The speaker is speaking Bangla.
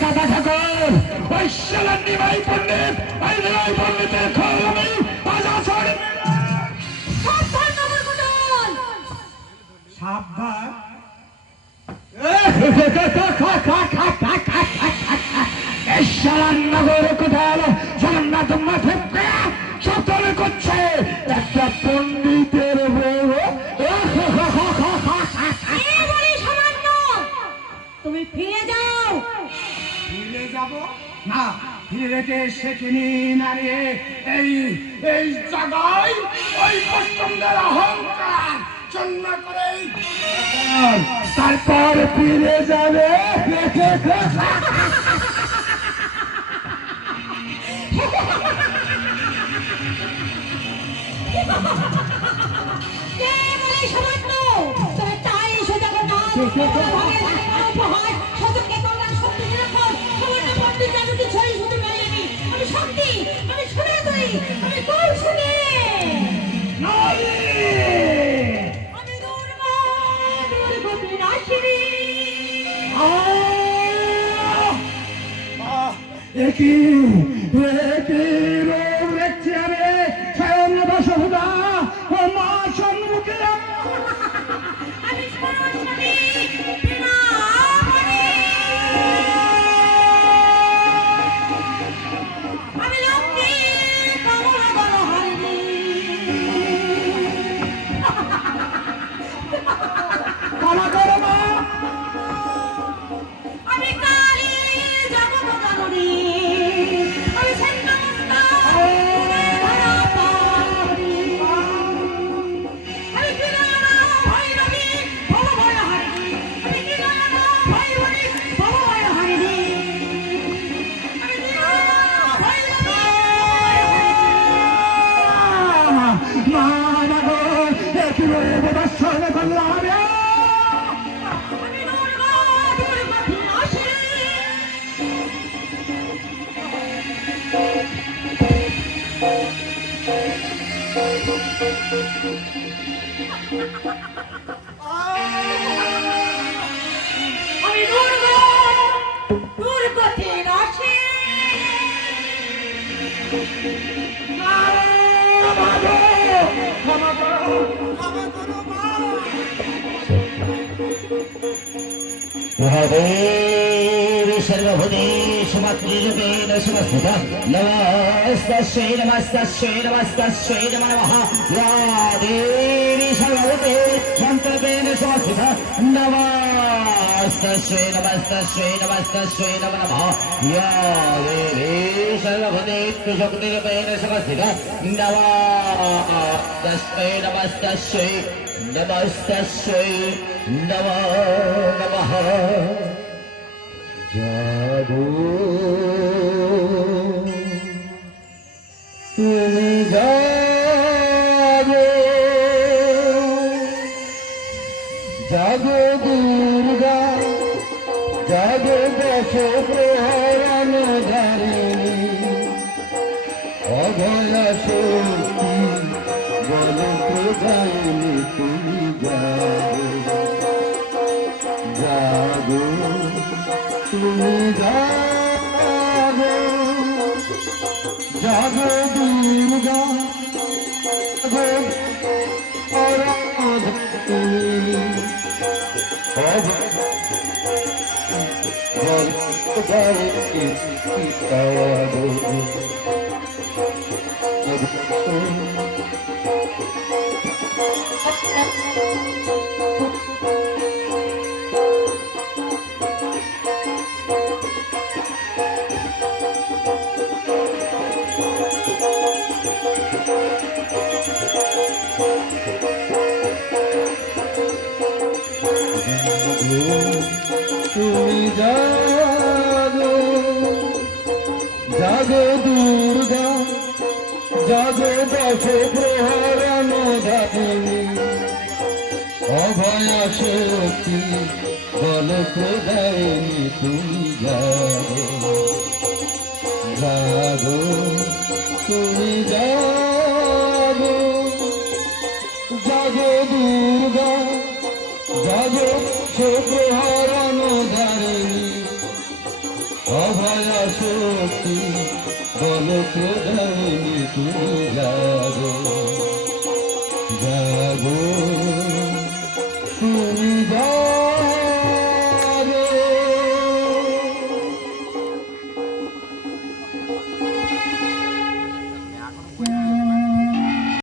দাদা ঠাকুর ওই শালার নিমাই পণ্ডিত ওই নিমাই পণ্ডিতের খবর আমি বাজা ছাড়ি সাবধান নগর কোথায় জগন্নাথ মাঠে সতর্ক করছে একটা পণ্ডিতের তুমি ফিরে যাও। ফিরে যাব না, ফিরে শেখিনি না রে। এই এই জায়গায় ওই পশ্চিমদের অহংকার জন্য করে তারপর ফিরে যাবে। একই রোগ দেখছি আমি স্বয়ং দশভূতা ও মা সম্মুখে महादेव सर्वभूतेषु मातृरूपेण समस्थितः नमस्तस्यै नमस्तस्यै नमस्तस्यै नमो नमः या देवी सर्वभूतेषु सन्तरूपेण समस्थितः नमस्तस्यै नमस्तस्यै नमस्तस्यै नमो नमः या देवी सर्वभूतेषु शक्तिरूपेण समस्थितः नमस्तस्यै नमस्तस्यै नमस्तस्यै नमो नमः जागो তুমি जागो जागो दुर्गा जागो दश प्रहरण धारिणी अभय शक्ति बल प्रदायिनी তুমি जागो তুমি जागो जागो दुर्गा তুমি जागो जागो दुर्गा जागो दश प्रहरण धारिणी अभय शक्ति बल प्रदायिनी তুমি जागो তুমি जागो जागो दुर्गा প্রহরণ ধারিণী অভয়া শক্তি বল প্রদায়িনী তুমি যাও